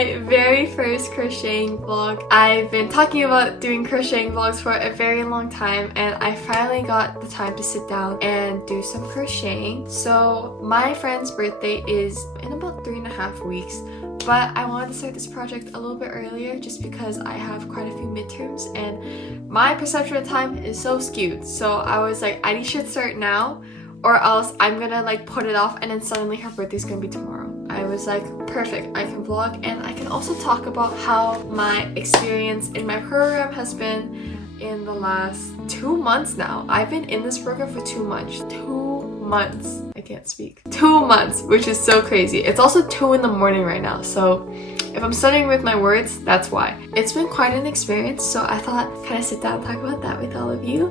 my very first crocheting vlog. I've been talking about doing crocheting vlogs for a very long time, and I finally got the time to sit down and do some crocheting. So my friend's birthday is in about 3.5 weeks, but I wanted to start this project a little bit earlier just because I have quite a few midterms and my perception of time is so skewed. So I was like, I should start now or else I'm gonna like put it off and then suddenly her birthday's gonna be tomorrow. I was like, perfect, I can vlog and I can also talk about how my experience in my program has been in the last 2 months now. I've been in this program for 2 months. 2 months. I can't speak. 2 months, which is so crazy. It's also 2 in the morning right now, so if I'm studying with my words, that's why. It's been quite an experience, so I thought kind of sit down and talk about that with all of you.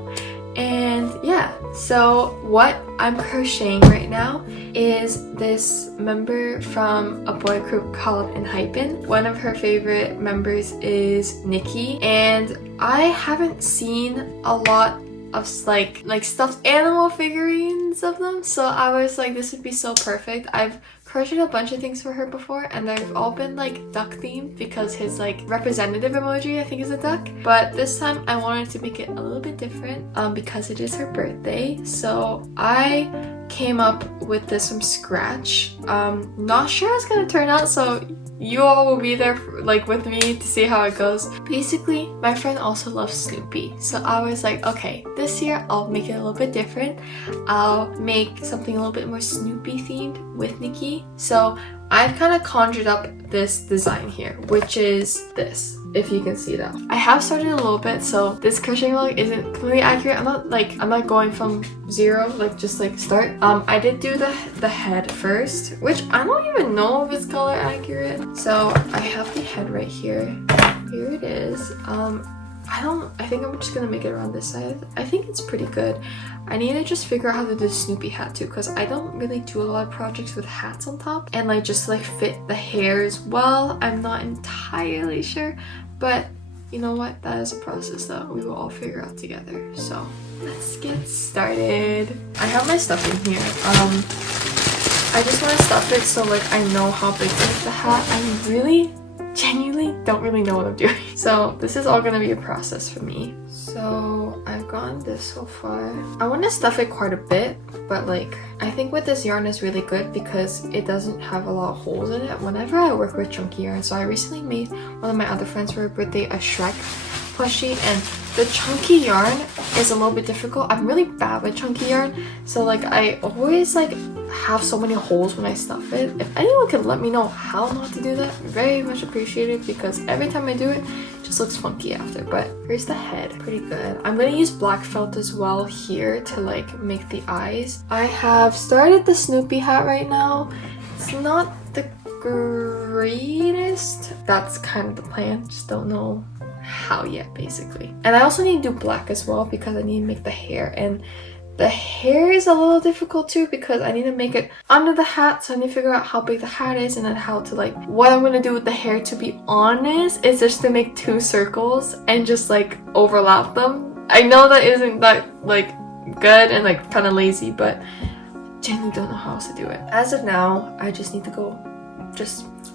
And yeah, so what I'm crocheting right now is this member from a boy group called Enhypen. One of her favorite members is Nikki, and I haven't seen a lot of like stuffed animal figurines of them, so I was like, this would be so perfect. I've crocheted a bunch of things for her before and they've all been like duck themed because his like representative emoji I think is a duck, but this time I wanted to make it a little bit different because it is her birthday. So I came up with this from scratch. Not sure how it's gonna turn out, so you all will be there like with me to see how it goes. Basically, my friend also loves Snoopy, so I was like, okay, this year I'll make it a little bit different. I'll make something a little bit more Snoopy themed with Nikki. So I've kind of conjured up this design here, which is this, if you can see that. I have started a little bit, so this crocheting vlog isn't completely accurate. I'm not going from zero, like just like start. I did do the head first, which I don't even know if it's color accurate. So I have the head right here. Here it is. I think I'm just gonna make it around this side. I think it's pretty good. I need to just figure out how to do the Snoopy hat too, because I don't really do a lot of projects with hats on top and like just like fit the hair as well. I'm not entirely sure, but you know what? That is a process that we will all figure out together. So let's get started. I have my stuff in here. I just want to stuff it so like I know how big to make the hat. I genuinely don't really know what I'm doing. So this is all gonna be a process for me. So I've gotten this so far. I want to stuff it quite a bit, but like I think with this yarn is really good because it doesn't have a lot of holes in it. Whenever I work with chunky yarn, so I recently made one of my other friends for her birthday a Shrek plushie, and the chunky yarn is a little bit difficult. I'm really bad with chunky yarn, so like I always like have so many holes when I stuff it. If anyone could let me know how not to do that, very much appreciated, because every time I do it, it just looks funky after. But here's the head, pretty good. I'm gonna use black felt as well here to like make the eyes. I have started the Snoopy hat right now. It's not the greatest. That's kind of the plan, just don't know how yet basically. And I also need to do black as well because I need to make the hair, and the hair is a little difficult too because I need to make it under the hat, so I need to figure out how big the hat is and then how to like what I'm gonna do with the hair. To be honest, is just to make 2 circles and just like overlap them. I know that isn't that like good and like kind of lazy, but I genuinely don't know how else to do it. As of now, I just need to go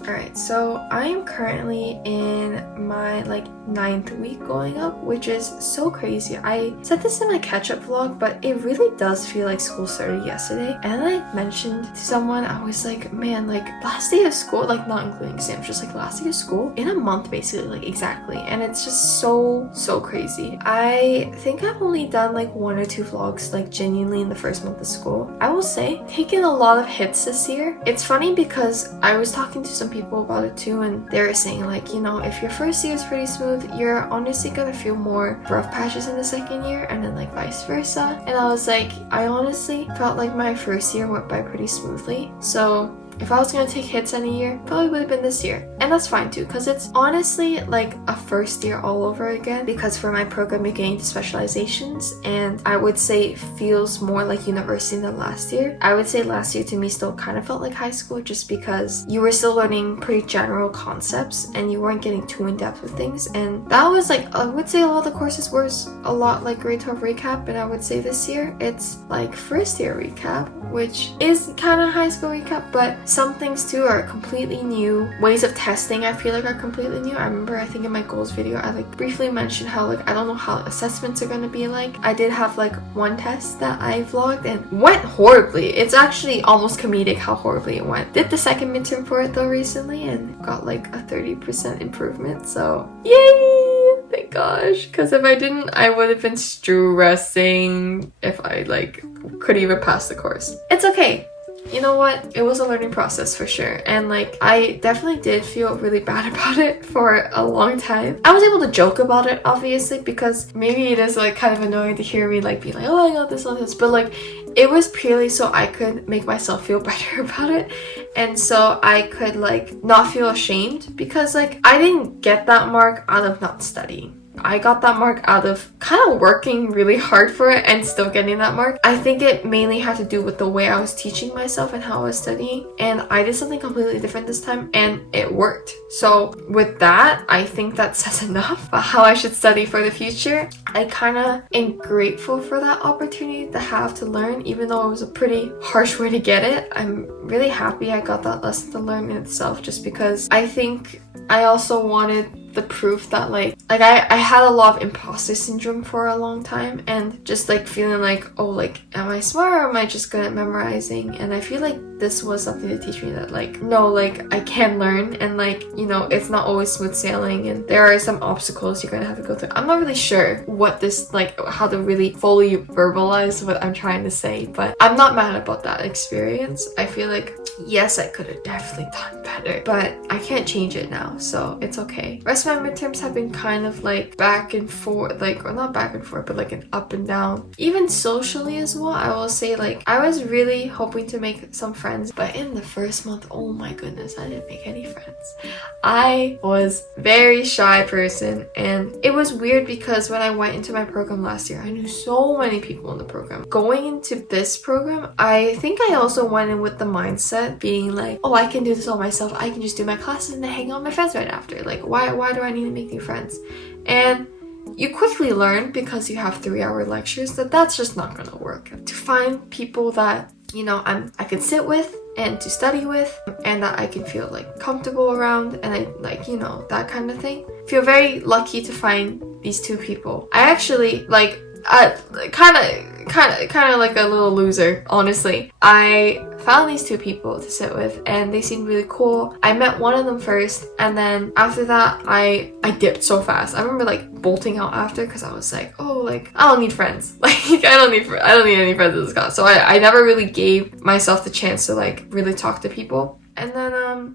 Alright, so I am currently in my like 9th week going up, which is so crazy. I said this in my catch-up vlog, but it really does feel like school started yesterday. And I mentioned to someone, I was like, man, like last day of school, like not including exams, just like last day of school in a month basically, like exactly. And it's just so crazy. I think I've only done like 1 or 2 vlogs like genuinely in the first month of school. I will say, taken a lot of hits this year. It's funny because I was talking to some people about it too, and they were saying like, you know, if your first year is pretty smooth, you're honestly gonna feel more rough patches in the second year, and then like vice versa. And I was like, I honestly felt like my first year went by pretty smoothly. So if I was gonna take hits in a year, probably would have been this year. And that's fine too, because it's honestly like a first year all over again, because for my program you're getting into specializations, and I would say it feels more like university than last year. I would say last year to me still kind of felt like high school, just because you were still learning pretty general concepts and you weren't getting too in depth with things. And that was like, I would say a lot of the courses were a lot like grade 12 recap, and I would say this year it's like first year recap, which is kind of high school recap, but some things too are completely new. Ways of testing I feel like are completely new. I remember I think in my goals video I like briefly mentioned how like I don't know how assessments are gonna be like. I did have like one test that I vlogged and went horribly. It's actually almost comedic how horribly it went. Did the second midterm for it though recently and got like a 30% improvement, so yay! Thank gosh, because if I didn't, I would have been stressing if I like could even pass the course. It's okay. You know what? It was a learning process for sure. And like, I definitely did feel really bad about it for a long time. I was able to joke about it, obviously, because maybe it is like kind of annoying to hear me like be like, oh, I got this on this. But like, it was purely so I could make myself feel better about it. And so I could like not feel ashamed because like, I didn't get that mark out of not studying. I got that mark out of kind of working really hard for it and still getting that mark. I think it mainly had to do with the way I was teaching myself and how I was studying. And I did something completely different this time and it worked. So with that, I think that says enough about how I should study for the future. I kind of am grateful for that opportunity to have to learn, even though it was a pretty harsh way to get it. I'm really happy I got that lesson to learn in itself just because I think I also wanted the proof that like I had a lot of imposter syndrome for a long time and just like feeling like, oh, like am I smart or am I just good at memorizing? And I feel like this was something to teach me that like no, like I can learn and like, you know, it's not always smooth sailing and there are some obstacles you're gonna have to go through. I'm not really sure what this like how to really fully verbalize what I'm trying to say, but I'm not mad about that experience. I feel like yes, I could have definitely done better, but I can't change it now, so it's okay. Rest of my midterms have been kind of like back and forth, like, or not back and forth, but like an up and down. Even socially as well, I will say like I was really hoping to make some friends, but in the first month, oh my goodness, I didn't make any friends. I was very shy person and it was weird because when I went into my program last year, I knew so many people in the program. Going into this program, I think I also went in with the mindset being like, oh, I can do this all myself. I can just do my classes and then hang out with my friends right after. Like, why do I need to make new friends? And you quickly learn because you have 3-hour lectures that that's just not gonna work. To find people that, you know, I can sit with and to study with and that I can feel like comfortable around and I like, you know, that kind of thing. Feel very lucky to find these two people. I actually like kind of like a little loser, honestly. I found these two people to sit with and they seemed really cool. I met one of them first and then after that I dipped so fast. I remember like bolting out after because I was like, oh, like I don't need friends. Like I don't need any friends in this class. So I never really gave myself the chance to like really talk to people. And then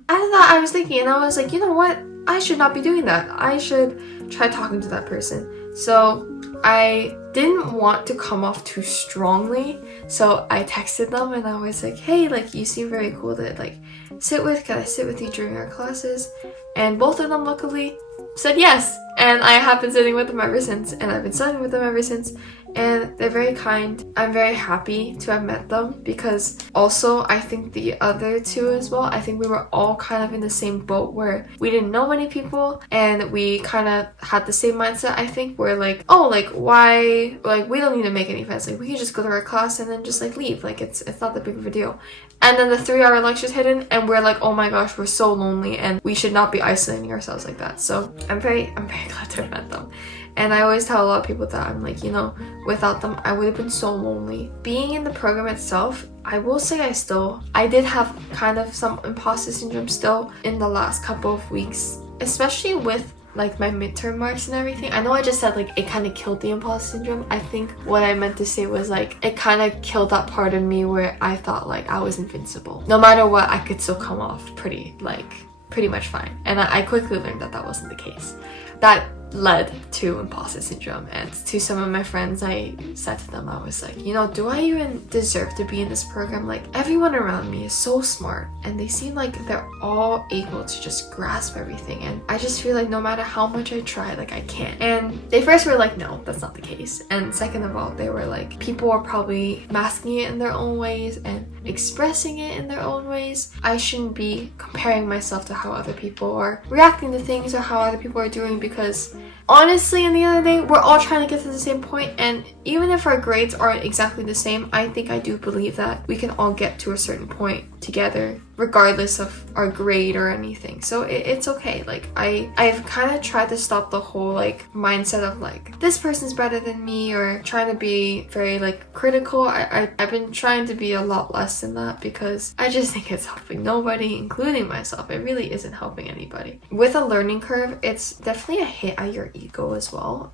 after that I was thinking and I was like, you know what? I should not be doing that. I should try talking to that person. So I didn't want to come off too strongly, so I texted them and I was like, hey, like you seem very cool to like sit with, can I sit with you during our classes? And both of them luckily said yes, and I have been sitting with them ever since and I've been studying with them ever since and they're very kind. I'm very happy to have met them because also I think the other two as well, I think we were all kind of in the same boat where we didn't know many people and we kind of had the same mindset. I think we're like, oh, like why, like we don't need to make any friends, like we can just go to our class and then just like leave, like it's not that big of a deal. And then the 3-hour lecture's hidden and we're like, oh my gosh, we're so lonely and we should not be isolating ourselves like that. So I'm very glad to have met them. And I always tell a lot of people that I'm like, you know, without them, I would have been so lonely. Being in the program itself, I will say I did have kind of some imposter syndrome still in the last couple of weeks, especially with like my midterm marks and everything. I know I just said like it kind of killed the imposter syndrome. I think what I meant to say was like it kind of killed that part of me where I thought like I was invincible. No matter what, I could still come off pretty much fine. And I quickly learned that that wasn't the case. That led to imposter syndrome, and to some of my friends I said to them, I was like, you know, do I even deserve to be in this program? Like everyone around me is so smart and they seem like they're all able to just grasp everything and I just feel like no matter how much I try, like I can't. And they first were like, no, that's not the case. And second of all, they were like, people are probably masking it in their own ways and expressing it in their own ways. I shouldn't be comparing myself to how other people are reacting to things or how other people are doing because honestly, in the end of the day, we're all trying to get to the same point, and even if our grades aren't exactly the same, I think I do believe that we can all get to a certain point together regardless of our grade or anything. So it's okay. Like I've kind of tried to stop the whole like mindset of like this person's better than me, or trying to be very like critical. I've been trying to be a lot less than that, because I just think it's helping nobody, including myself. It really isn't helping anybody. With a learning curve, it's definitely a hit at your ego as well.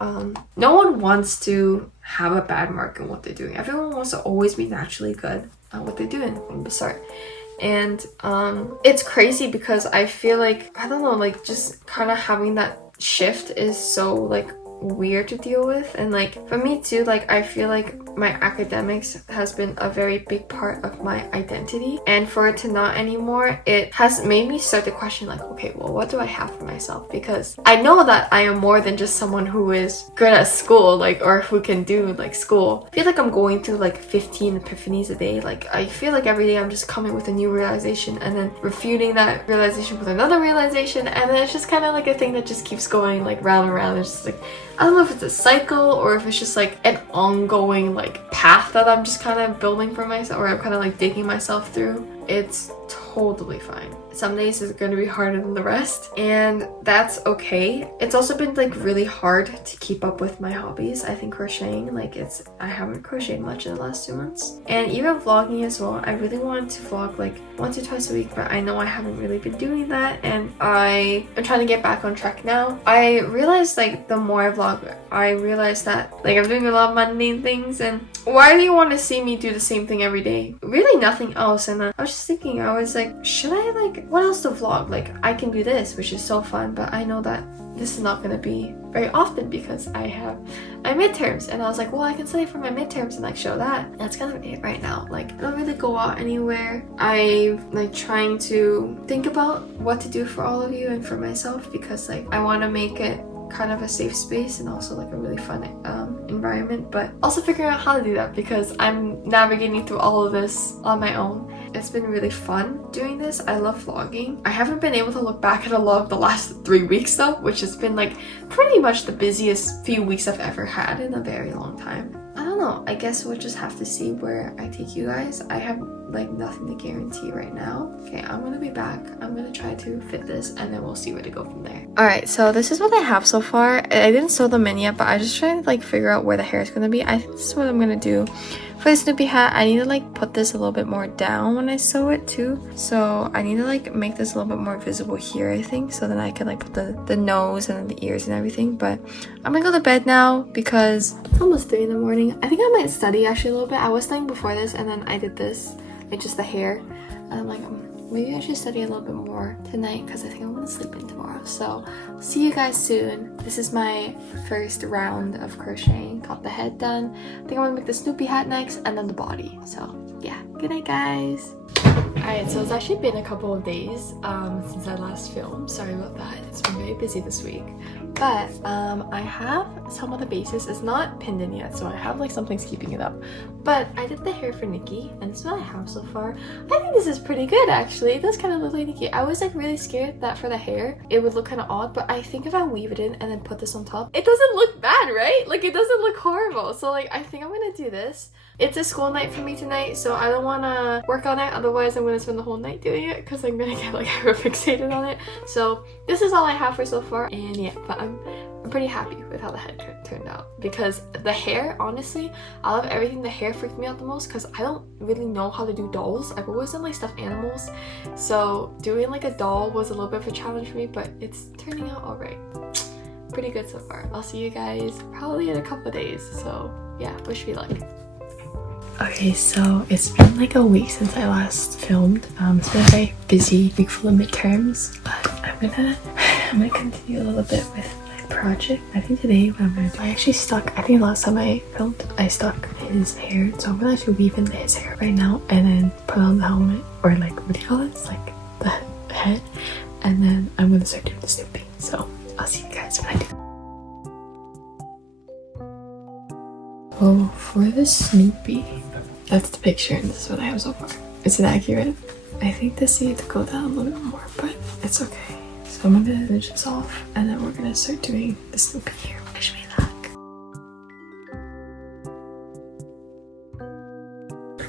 No one wants to have a bad mark in what they're doing. Everyone wants to always be naturally good at what they're doing from the start. And it's crazy because I feel like, I don't know, like just kind of having that shift is so like weird to deal with. And like for me too, like I feel like my academics has been a very big part of my identity, and for it to not anymore, it has made me start to question like, okay, well, what do I have for myself? Because I know that I am more than just someone who is good at school, like, or who can do like school. I feel like I'm going through like 15 epiphanies a day. Like I feel like every day I'm just coming with a new realization and then refuting that realization with another realization, and then it's just kind of like a thing that just keeps going like round and round. It's just like, I don't know if it's a cycle or if it's just like an ongoing like path that I'm just kind of building for myself, or I'm kind of like digging myself through. It's totally fine. Some days is going to be harder than the rest, and that's okay. It's also been like really hard to keep up with my hobbies. I think crocheting, like I haven't crocheted much in the last 2 months, and even vlogging as well. I really wanted to vlog like once or twice a week, but I know I haven't really been doing that, and I am trying to get back on track now. I realized like the more I vlog, I realized that like I'm doing a lot of mundane things, and why do you want to see me do the same thing every day? Really nothing else. And I was just thinking, I was like, should I like, what else to vlog? Like I can do this, which is so fun, but I know that this is not going to be very often because I have my midterms. And I was like, well, I can study for my midterms and like show that. That's kind of it right now. Like I don't really go out anywhere. I'm like trying to think about what to do for all of you and for myself, because like I want to make it kind of a safe space and also like a really fun environment, but also figuring out how to do that because I'm navigating through all of this on my own. It's been really fun doing this. I love vlogging. I haven't been able to look back at a lot of the last 3 weeks though, which has been like pretty much the busiest few weeks I've ever had in a very long time. I don't know. I guess we'll just have to see where I take you guys. I have like nothing to guarantee right now. Okay, I'm gonna be back. I'm gonna try to fit this and then we'll see where to go from there. Alright, so this is what I have so far. I didn't sew them in yet, but I just trying to like figure out where the hair is gonna be. I think this is what I'm gonna do. For the Snoopy hat, I need to like put this a little bit more down when I sew it too. So I need to like make this a little bit more visible here, I think, so then I can like put the nose and then the ears and everything. But I'm gonna go to bed now because it's almost 3 in the morning. I think I might study actually a little bit. I was studying before this and then I did this, like just the hair. And I'm like, maybe I should study a little bit more tonight because I think I'm gonna sleep in tomorrow. So see you guys soon. This is my first round of crocheting. Got the head done. I think I'm gonna make the Snoopy hat next and then the body. So yeah, good night guys. Alright, so it's actually been a couple of days since I last filmed. Sorry about that. It's been very busy this week. But I have some of the bases. It's not pinned in yet, so I have like some things keeping it up. But I did the hair for Nikki, and this is what I have so far. I think this is pretty good actually. It does kind of look like Nikki. I was like really scared that for the hair it would look kind of odd, but I think if I weave it in and then put this on top, it doesn't look bad, right? Like it doesn't look horrible. So like I think I'm gonna do this. It's a school night for me tonight, so I don't want to work on it, otherwise I'm going to spend the whole night doing it because I'm going to get like fixated on it. So this is all I have for so far, and yeah, but I'm pretty happy with how the head turned out, because the hair, honestly, out of everything, the hair freaked me out the most because I don't really know how to do dolls. I've always done like stuffed animals, so doing like a doll was a little bit of a challenge for me, but it's turning out alright. Pretty good so far. I'll see you guys probably in a couple of days, so yeah, wish me luck. Okay, so it's been like a week since I last filmed. It's been a very busy week full of midterms, but I'm gonna continue a little bit with my project. I think today what I'm gonna do, I actually stuck, I think last time I filmed, I stuck his hair, so I'm gonna actually weave in his hair right now and then put on the helmet, or like, what do you call it? It's like the head, and then I'm gonna start doing the Snoopy. So I'll see you guys when I do. Oh, for the Snoopy, that's the picture and this is what I have so far. Is it accurate? I think this needs to go down a little bit more, but it's okay. So I'm gonna finish this off and then we're gonna start doing the Snoopy here. Wish me luck.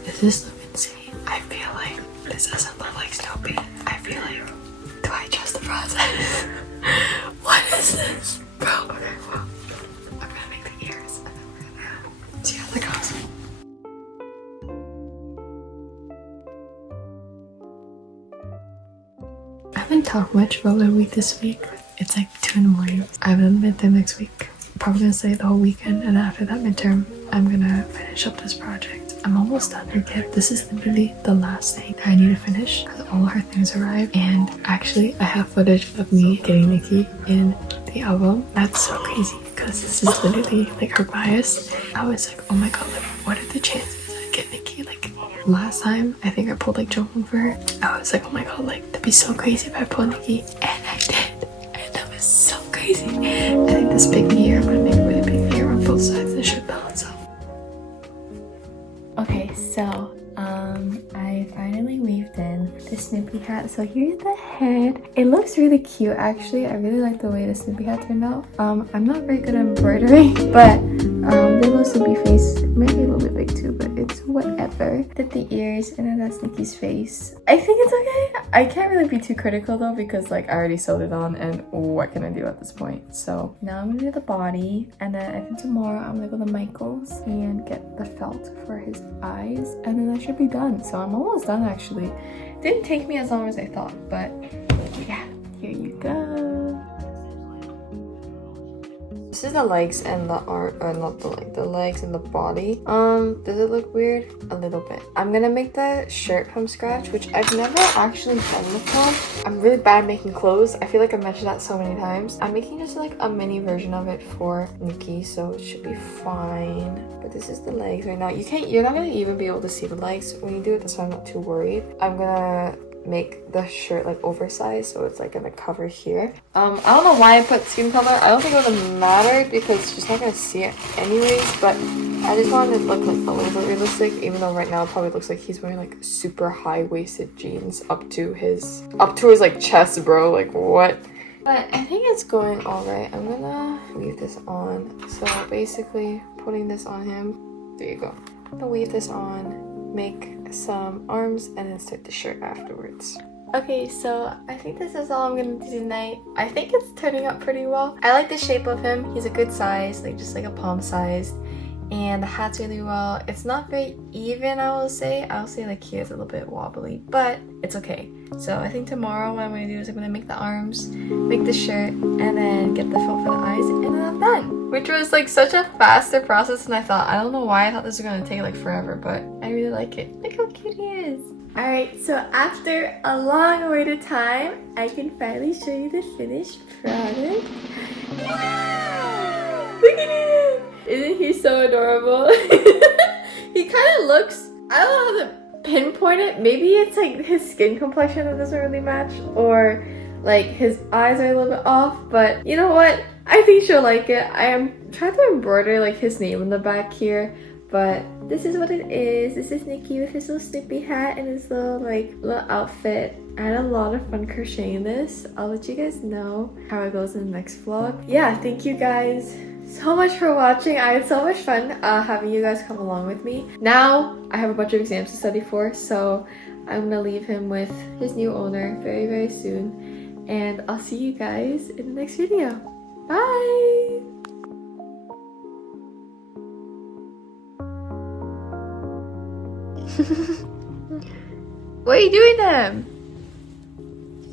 Does this look insane? I feel like This doesn't look like Snoopy. I feel like, do I trust the process? What is this? Bro, okay, well, I'm gonna make the ears and then we're gonna see how that goes. I haven't talked much about my week this week. It's like 2 in the morning. I have another midterm next week. Probably gonna stay the whole weekend, and after that midterm, I'm gonna finish up this project. I'm almost done her gift. This is literally the last thing that I need to finish because all her things arrived. And actually, I have footage of me getting Nikki in the album. That's so crazy because this is literally like her bias. I was like, oh my god, like what are the chances I get Nikki? Like last time, I think I pulled like Joan for her. I was like, oh my god, like that'd be so crazy if I pulled Nikki, and I did. And that was so crazy. I think this big ear, I'm gonna make a really big ear on both sides and should balance out. Okay, so I finally weaved in the Snoopy hat. So here's the head. It looks really cute actually. I really like the way the Snoopy hat turned out. I'm not very good at embroidery, but the little Snoopy face might be a little bit big too, but it's whatever. Did the ears, and then that's Nikki's face. I think it's okay. I can't really be too critical though because like I already sewed it on, and what can I do at this point? So now I'm gonna do the body, and then I think tomorrow I'm gonna go to Michael's and get the felt for his eyes, and then I should be done. So I'm almost done actually. Didn't take me as long as I thought, but yeah, here you go. This is the legs and the arm, not the leg, the legs and the body. Does it look weird? A little bit. I'm gonna make the shirt from scratch, which I've never actually done before. I'm really bad at making clothes. I feel like I mentioned that so many times. I'm making just like a mini version of it for Nikki, so it should be fine. But this is the legs right now. You're not gonna even be able to see the legs when you do it, that's why I'm not too worried. I'm gonna make the shirt like oversized, so it's like gonna cover here. I don't know why I put skin color. I don't think it would have mattered because she's not gonna see it anyways, but I just wanted it to look like a little bit realistic, even though right now it probably looks like he's wearing like super high-waisted jeans up to his like chest, bro. Like what? But I think it's going all right. I'm gonna weave this on. So basically putting this on him. There you go. I'm gonna weave this on, make some arms, and then start the shirt afterwards. Okay, so I think this is all I'm gonna do tonight. I think it's turning out pretty well. I like the shape of him. He's a good size, like just like a palm sized. And the hat's really well. It's not very even, I will say. I'll say like here's a little bit wobbly, but it's okay. So I think tomorrow what I'm gonna do is I'm gonna make the arms, make the shirt, and then get the felt for the eyes, and then I'm done. Which was like such a faster process than I thought. I don't know why I thought this was gonna take like forever, but I really like it. Look how cute he is. Alright, so after a long awaited time, I can finally show you the finished product. Wow! Look at him! Isn't he so adorable? He kind of looks, I don't know how to pinpoint it. Maybe it's like his skin complexion that doesn't really match, or like his eyes are a little bit off, but you know what? I think she'll like it. I am trying to embroider like his name on the back here, but this is what it is. This is Nikki with his little Snoopy hat and his little outfit. I had a lot of fun crocheting this. I'll let you guys know how it goes in the next vlog. Yeah, thank you guys so much for watching. I had so much fun having you guys come along with me. Now I have a bunch of exams to study for, so I'm gonna leave him with his new owner very, very soon. And I'll see you guys in the next video. Bye! What are you doing them?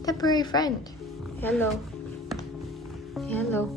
Temporary friend. Hello. Hello.